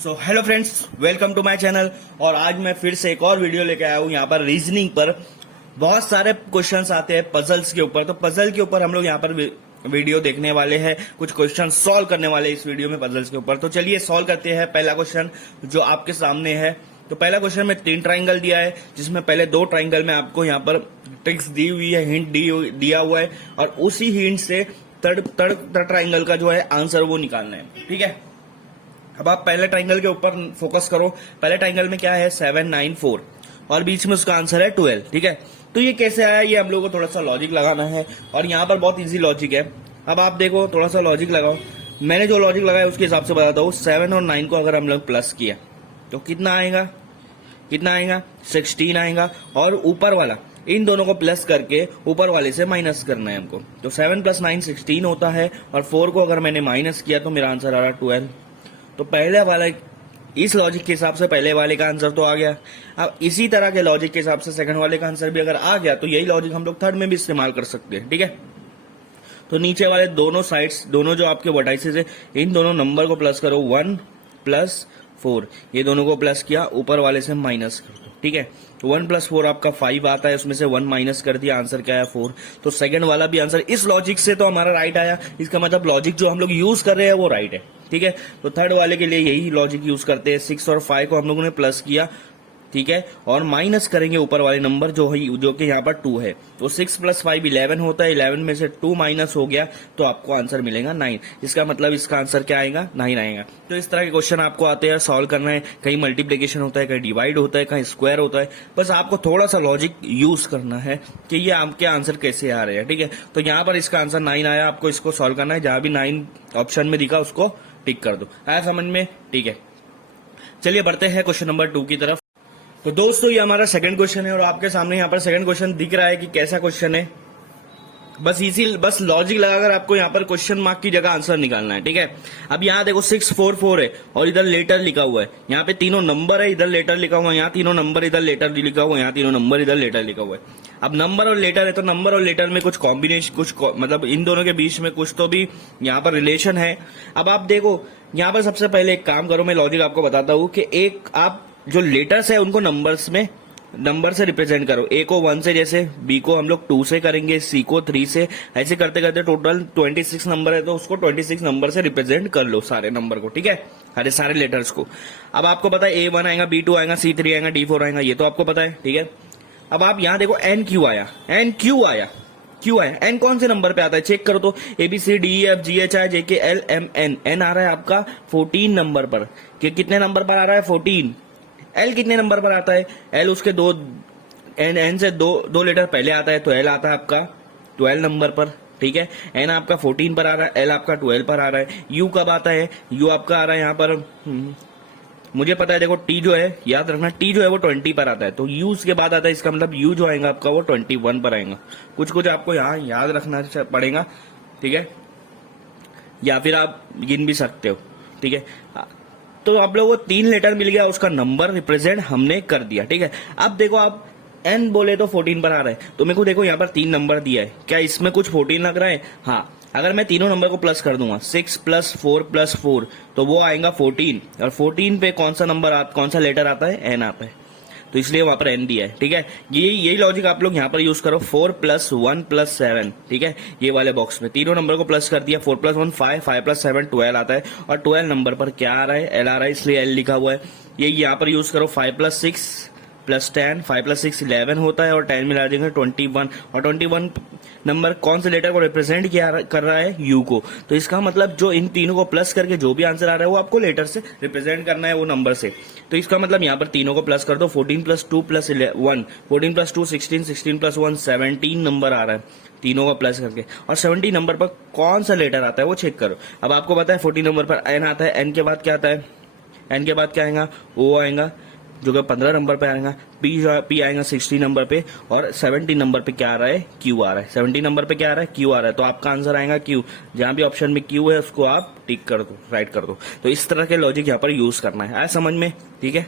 So hello friends, welcome to my channel. और आज मैं फिर से एक और वीडियो लेके आया हूँ। यहाँ पर रीजनिंग पर बहुत सारे क्वेश्चंस आते हैं पजल्स के ऊपर, तो पजल के ऊपर हम लोग यहाँ पर वीडियो देखने वाले हैं, कुछ क्वेश्चन सॉल्व करने वाले हैं इस वीडियो में पजल्स के ऊपर। तो चलिए सॉल्व करते हैं। पहला क्वेश्चन जो आपके सामने है, तो पहला क्वेश्चन में 3 ट्राइंगल दिया है, जिसमें पहले 2 ट्राइंगल में आपको यहाँ पर ट्रिक्स दी हुई है, हिंट दिया हुआ है, और उसी हिंट से थर्ड ट्राइंगल का जो है आंसर वो निकालना है। ठीक है, अब आप पहले ट्राइंगल के ऊपर फोकस करो। पहले ट्राइंगल में क्या है 7, 9, 4 और बीच में उसका आंसर है 12। ठीक है, तो ये कैसे आया, ये हम लोग को थोड़ा सा लॉजिक लगाना है, और यहाँ पर बहुत इजी लॉजिक है। अब आप देखो, थोड़ा सा लॉजिक लगाओ। मैंने जो लॉजिक लगाया उसके हिसाब से बताता हूँ। 7 और 9 को अगर हम लोग प्लस किया तो कितना आएगा, 16 आएगा। और ऊपर वाला इन दोनों को प्लस करके ऊपर वाले से माइनस करना है हमको। तो 7 + 9 16 होता है, और 4 को अगर मैंने माइनस किया तो मेरा आंसर आ रहा 12। तो पहले वाला, इस लॉजिक के हिसाब से पहले वाले का आंसर तो आ गया। अब इसी तरह के लॉजिक के हिसाब से सेकंड वाले का आंसर भी अगर आ गया तो यही लॉजिक हम लोग थर्ड में भी इस्तेमाल कर सकते हैं। ठीक है, तो नीचे वाले दोनों साइड्स, दोनों जो आपके वर्टाइसेस है, इन दोनों नंबर को प्लस करो। 1 + 4, ये दोनों को प्लस किया, ऊपर वाले से माइनस कर दो। ठीक है, 1 + 4 आपका 5 आता है, उसमें से 1 माइनस कर दिया, आंसर क्या है 4। तो सेकंड वाला भी आंसर इस लॉजिक से तो हमारा राइट आया। इसका मतलब लॉजिक जो हम लोग यूज कर रहे हैं वो राइट है। ठीक है, तो थर्ड वाले के लिए यही लॉजिक यूज करते हैं। 6 और 5 को हम लोगों ने प्लस किया, ठीक है, और माइनस करेंगे ऊपर वाले नंबर जो कि यहाँ पर 2 है। तो 6 + 5 11 होता है, 11 में से 2 माइनस हो गया तो आपको आंसर मिलेगा 9। इसका मतलब इसका आंसर क्या आएगा, 9 आएगा। तो इस तरह के क्वेश्चन आपको आते हैं, सॉल्व करना है। कहीं मल्टीप्लीकेशन होता है, कहीं डिवाइड होता है, कहीं स्क्वायर होता है। बस आपको थोड़ा सा लॉजिक यूज करना है कि ये आपके आंसर कैसे आ रहे हैं। ठीक है, तो यहाँ पर इसका आंसर 9 आया, आपको इसको सॉल्व करना है। जहां भी 9 ऑप्शन में दिखा उसको टिक कर दो। आया समझ में? ठीक है, चलिए बढ़ते हैं क्वेश्चन नंबर 2 की तरफ। तो दोस्तों, ये हमारा सेकंड क्वेश्चन है, और आपके सामने यहाँ पर सेकंड क्वेश्चन दिख रहा है कि कैसा क्वेश्चन है। बस लॉजिक लगाकर आपको यहाँ पर क्वेश्चन मार्क की जगह आंसर निकालना है। ठीक है, अब यहाँ देखो 6 4 4 है, और इधर लेटर लिखा हुआ है। यहाँ पे तीनों नंबर है, इधर लेटर लिखा हुआ है, यहाँ तीनों नंबर, इधर लेटर लिखा हुआ है, यहाँ तीनों नंबर, इधर लेटर लिखा हुआ है। अब नंबर और लेटर है, तो नंबर और लेटर में कुछ कॉम्बिनेशन, मतलब इन दोनों के बीच में कुछ तो भी यहाँ पर रिलेशन है। अब आप देखो, यहाँ पर सबसे पहले एक काम करो, मैं लॉजिक आपको बताता हूँ कि एक आप जो लेटर्स है उनको नंबर से रिप्रेजेंट करो। ए को 1 से, जैसे बी को हम लोग 2 से करेंगे, सी को 3 से, ऐसे करते करते टोटल 26 नंबर है, तो उसको 26 नंबर से रिप्रेजेंट कर लो सारे नंबर को। ठीक है, सारे लेटर्स को। अब आपको पता है A1 आएगा, B2 आएगा, C3 आएगा, D4 आएगा, ये तो आपको पता है। ठीक है, अब आप यहाँ देखो N क्यू आया, एन कौन से नंबर पे आता है चेक करो तो। ABCDEFGHIJKLMN, एन आ रहा है आपका 14 नंबर पर। कितने नंबर पर आ रहा है? 14। एल कितने नंबर पर आता है? एल उसके एन से दो लेटर पहले आता है, तो एल आता है आपका 12 नंबर पर। ठीक है, एन आपका 14 पर आ रहा है, एल आपका 12 पर आ रहा है। यू कब आता है? यू आपका आ रहा है यहाँ पर, मुझे पता है, देखो टी जो है, याद रखना, टी जो है वो 20 पर आता है, तो यू उसके बाद आता है। इसका मतलब यू जो आएगा आपका वो 21 पर आएगा। कुछ आपको यहाँ याद रखना पड़ेगा। ठीक है, या फिर आप गिन भी सकते हो। ठीक है, तो आप लोगों को 3 लेटर मिल गया, उसका नंबर रिप्रेजेंट हमने कर दिया। ठीक है, अब देखो आप एन बोले तो 14 पर आ रहा है, तो मेरे को देखो यहाँ पर 3 नंबर दिया है, क्या इसमें कुछ 14 लग रहा है? हाँ, अगर मैं तीनों नंबर को प्लस कर दूंगा, 6 + 4 + 4, तो वो आएगा 14, और 14 पे कौन सा लेटर आता है? एन आता है, तो इसलिए वहां पर एन दिया है। ठीक है, यही लॉजिक आप लोग यहाँ पर यूज करो। 4 + 1 + 7, ठीक है, ये वाले बॉक्स में तीनों नंबर को प्लस कर दिया। 4 + 1 5, 5 + 7 12 आता है, और 12 नंबर पर क्या आ रहा है? एल आ रहा है, इसलिए एल लिखा हुआ है। ये यहाँ पर यूज करो। 5 + 6 + 10, 5 + 6 11 होता है, और 10 मिला देंगे 21, और 21 नंबर कौन से लेटर को रिप्रेजेंट कर रहा है? यू को। तो इसका मतलब जो इन तीनों को प्लस करके जो भी आंसर आ रहा है वो आपको लेटर से रिप्रेजेंट करना है, वो नंबर से। तो इसका मतलब यहाँ पर तीनों को प्लस कर दो। 14 + 2 + 1, 14 + 2 16, 16 + 1 17 नंबर आ रहा है, तीनों का प्लस करके। और 70 नंबर पर कौन सा लेटर आता है वो चेक करो। अब आपको पता है 14 नंबर पर एन आता है, एन के बाद क्या आता है? एन के बाद क्या आएगा? ओ आएगा, जो कि 15 नंबर पे आएगा। पी आएगा 60 नंबर पे, और 70 नंबर पे क्या आ रहा है? क्यू आ रहा है। 70 नंबर पे क्या आ रहा है? क्यू आ रहा है, तो आपका आंसर आएगा क्यू। जहां भी ऑप्शन में क्यू है उसको आप टिक कर दो, राइट कर दो। तो इस तरह के लॉजिक यहाँ पर यूज करना है। आया समझ में? ठीक है,